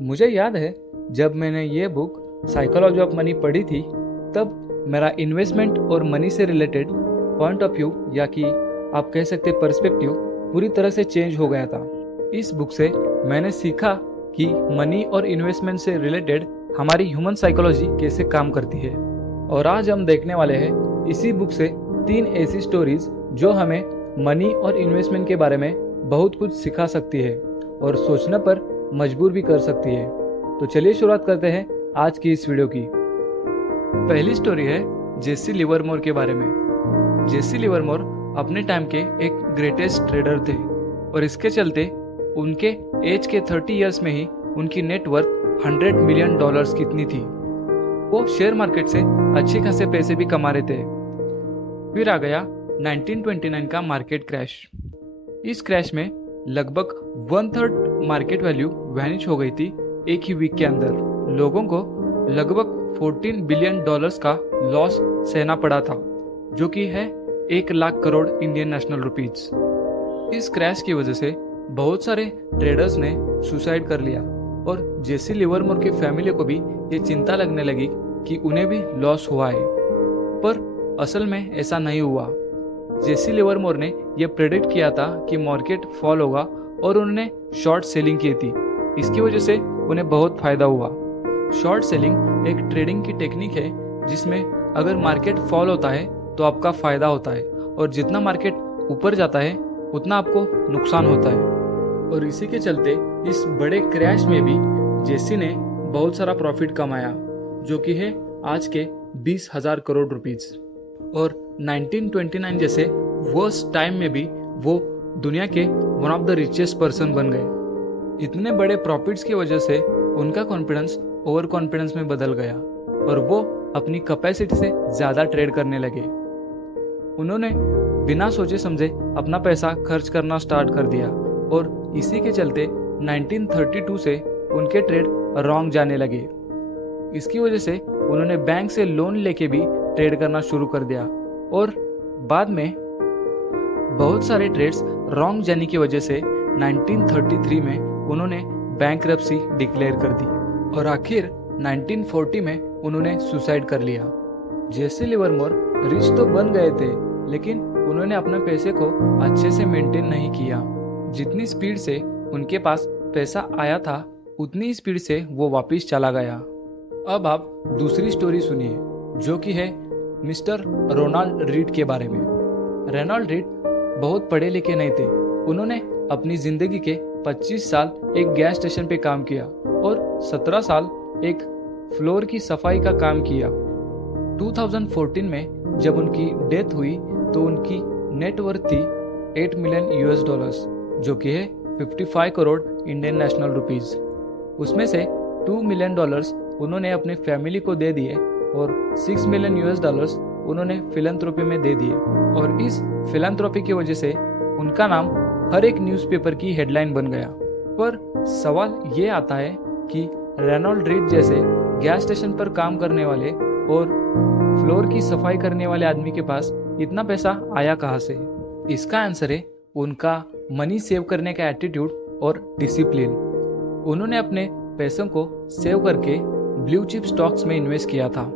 मुझे याद है जब मैंने ये बुक साइकोलॉजी ऑफ मनी पढ़ी थी, तब मेरा इन्वेस्टमेंट और मनी से रिलेटेड पॉइंट ऑफ व्यू या कि आप कह सकते पर्सपेक्टिव पूरी तरह से चेंज हो गया था। इस बुक से मैंने सीखा कि मनी और इन्वेस्टमेंट से रिलेटेड हमारी ह्यूमन साइकोलॉजी कैसे काम करती है। और आज हम देखने वाले हैं इसी बुक से 3 ऐसी स्टोरीज जो हमें मनी और इन्वेस्टमेंट के बारे में बहुत कुछ सिखा सकती है और सोचने पर मजबूर भी कर सकती है। तो चलिए शुरुआत करते हैं आज की इस वीडियो की। पहली स्टोरी है जेसी लिवरमोर के बारे में। जेसी लिवरमोर अपने टाइम के एक ग्रेटेस्ट ट्रेडर थे और इसके चलते उनके एज के 30 इयर्स में ही उनकी नेटवर्थ $100 मिलियन कितनी थी। वो शेयर मार्केट से अच्छे खासे पैसे भी कमा रहे थे। फिर आ गया 1929 का मार्केट क्रैश। इस क्रैश में लगभग 1/3 मार्केट वैल्यू वैनिश हो गई थी एक ही वीक के अंदर। लोगों को लगभग $14 बिलियन का लॉस सहना पड़ा था, जो कि है 1 lakh crore Indian national rupees. इस क्रैश की वजह से बहुत सारे ट्रेडर्स ने सुसाइड कर लिया और जेसी लिवरमोर की फैमिली को भी ये चिंता लगने लगी कि उन्हें भी लॉस हुआ है, पर असल में ऐसा नहीं हुआ। जेसी लिवरमोर ने यह प्रेडिक्ट किया था कि मार्केट फॉल होगा और उन्होंने शॉर्ट सेलिंग की थी। इसकी वजह से उन्हें बहुत फायदा हुआ। शॉर्ट सेलिंग एक ट्रेडिंग की टेक्निक है जिसमें अगर मार्केट फॉल होता है तो आपका फायदा होता है और जितना मार्केट ऊपर जाता है उतना आपको नुकसान होता है। और इसी के चलते इस बड़े क्रैश में भी जेसी ने बहुत सारा प्रॉफिट कमाया, जो कि है आज के 20,000 करोड़ रुपीज। और 1929 जैसे वर्स्ट टाइम में भी वो दुनिया के one of the richest person बन गए। इतने बड़े प्रॉफिट्स की वजह से उनका कॉन्फिडेंस ओवर कॉन्फिडेंस में बदल गया और वो अपनी कैपेसिटी से ज़्यादा ट्रेड करने लगे। उन्होंने बिना सोचे समझे अपना पैसा खर्च करना स्टार्ट कर दिया और इसी के चलते 1932 से उनके ट्रेड रॉन्ग जाने लगे। इसकी वजह से उन्होंने बैंक से लोन लेके भी ट्रेड करना शुरू कर दिया और बाद में बहुत सारे ट्रेड्स रॉन्ग जाने की वजह से 1933 में उन्होंने बैंकरप्सी डिक्लेयर कर दी और आखिर 1940 में उन्होंने सुसाइड कर लिया। जेसी लिवरमोर रिच तो बन गए थे, लेकिन उन्होंने अपने पैसे को अच्छे से मेंटेन नहीं किया। जितनी स्पीड से उनके पास पैसा आया था उतनी स्पीड से वो वापस चला गया। अब आप दूसरी स्टोरी सुनिए, जो कि है मिस्टर रोनाल्ड रीड के बारे में। रोनाल्ड रीड बहुत पढ़े लिखे नहीं थे। उन्होंने अपनी जिंदगी के 25 साल एक गैस स्टेशन पे काम किया और 17 साल एक फ्लोर की सफाई का काम किया। 2014 में जब उनकी डेथ हुई तो उनकी नेटवर्थ थी $8 मिलियन, जो कि है 55 करोड़ इंडियन नेशनल रुपीज। उसमें से $2 मिलियन उन्होंने अपने फैमिली को दे दिए और $6 मिलियन उन्होंने फिलैंथ्रोपी में दे दिए। और इस फिलैंथ्रोपी की वजह से उनका नाम हर एक न्यूज़पेपर की हेडलाइन बन गया। पर सवाल ये आता है कि रोनाल्ड रीड जैसे गैस स्टेशन पर काम करने वाले और फ्लोर की सफाई करने वाले आदमी के पास इतना पैसा आया कहाँ से? इसका आंसर है उनका मनी सेव करने का एटीट्यूड और डिसिप्लिन। उन्होंने अपने पैसों को सेव करके ब्लू चिप स्टॉक्स में इन्वेस्ट किया था।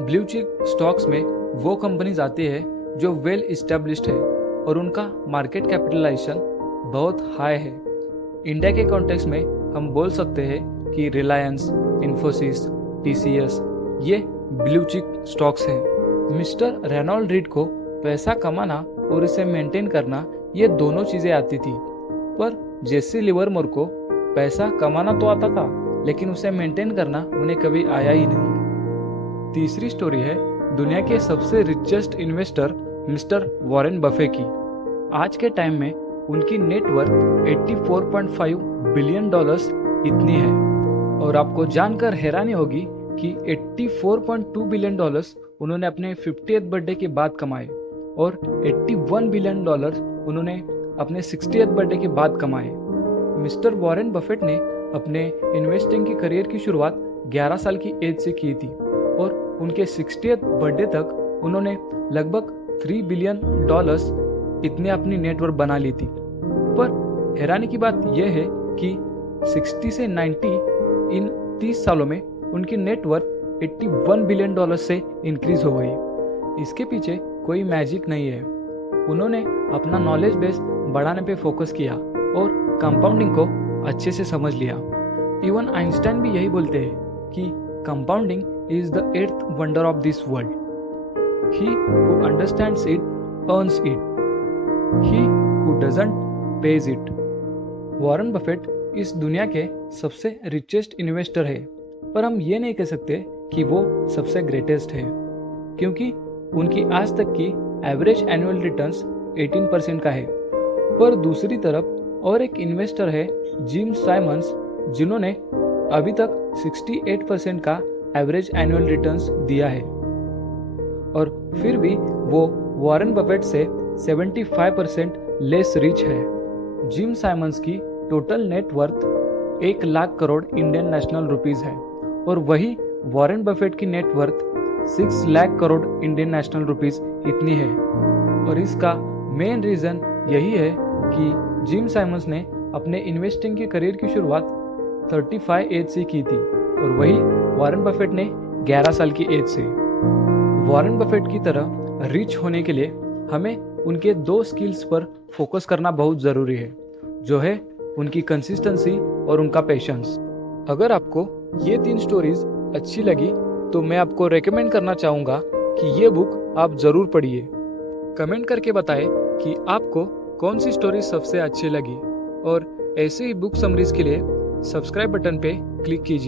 ब्लू चिप स्टॉक्स में वो कंपनीज आती है जो वेल इस्टेब्लिश्ड है और उनका मार्केट कैपिटलाइजेशन बहुत हाई है। इंडिया के कॉन्टेक्स्ट में हम बोल सकते हैं कि रिलायंस, इन्फोसिस, TCS ये ब्लू चिप स्टॉक्स हैं। मिस्टर रोनाल्ड रीड को पैसा कमाना और इसे मेंटेन करना ये दोनों चीज़ें आती थी, पर जेसी लिवरमोर को पैसा कमाना तो आता था लेकिन उसे मेंटेन करना उन्हें कभी आया ही नहीं। तीसरी स्टोरी है दुनिया के सबसे richest investor mister Warren Buffett की। आज के टाइम में उनकी नेटवर्थ $84.5 बिलियन इतनी है और आपको जानकर हैरानी होगी कि $84.2 बिलियन उन्होंने अपने 50th बर्थडे के बाद कमाए और $81 बिलियन उन्होंने अपने 60th बर्थडे के बाद कमाए। मिस्टर वॉरेन बफेट ने अपने इन्वेस्टिंग की करियर की शुरुआत 11 साल की एज से की थी और उनके 60th बर्थडे तक उन्होंने लगभग $3 बिलियन इतने अपनी नेटवर्थ बना ली थी। पर हैरानी की बात यह है कि 60 से 90 इन 30 सालों में उनकी नेटवर्थ $81 बिलियन से इंक्रीज हो गई। इसके पीछे कोई मैजिक नहीं है, उन्होंने अपना नॉलेज बेस बढ़ाने पे फोकस किया और कंपाउंडिंग को अच्छे से समझ लिया। इवन आइंस्टाइन भी यही बोलते हैं कि compounding is the 8th wonder of this world. He who understands it earns it, he who doesn't page it. Warren Buffett इस दुनिया के सबसे रिचेस्ट इन्वेस्टर है, पर हम ये नहीं कह सकते कि वो सबसे ग्रेटेस्ट है, क्योंकि उनकी आज तक की एवरेज एनुअल रिटर्न्स 18% का है। पर दूसरी तरफ और एक इन्वेस्टर है जिम साइमंस, जिन्होंने अभी तक 68% का एवरेज एनुअल रिटर्न्स दिया है, और फिर भी वो वॉरेन बफेट से 75% लेस रिच है। जिम साइमंस की total net worth 1 lakh crore Indian national rupees है, और वही वॉरेन बफेट की net worth 6 lakh crore Indian national rupees इतनी है। और इसका मेन रीजन यही है कि जिम साइमंस ने अपने इन्वेस्टिंग के करियर की शुरुआत 35 एज से की थी, और वही वॉरेन बफेट ने 11 साल की एज से। वॉरेन बफेट की तरह रिच होने के लिए हमें उनके 2 स्किल्स पर फोकस करना बहुत ज़रूरी है, जो है उनकी कंसिस्टेंसी और उनका पेशेंस। अगर आपको ये 3 स्टोरीज अच्छी लगी तो मैं आपको रेकमेंड करना चाहूँगा कि ये बुक आप ज़रूर पढ़िए। कमेंट करके बताएं कि आपको कौन सी स्टोरी सबसे अच्छी लगी, और ऐसे ही बुक समरीज के लिए सब्सक्राइब बटन पे क्लिक कीजिए।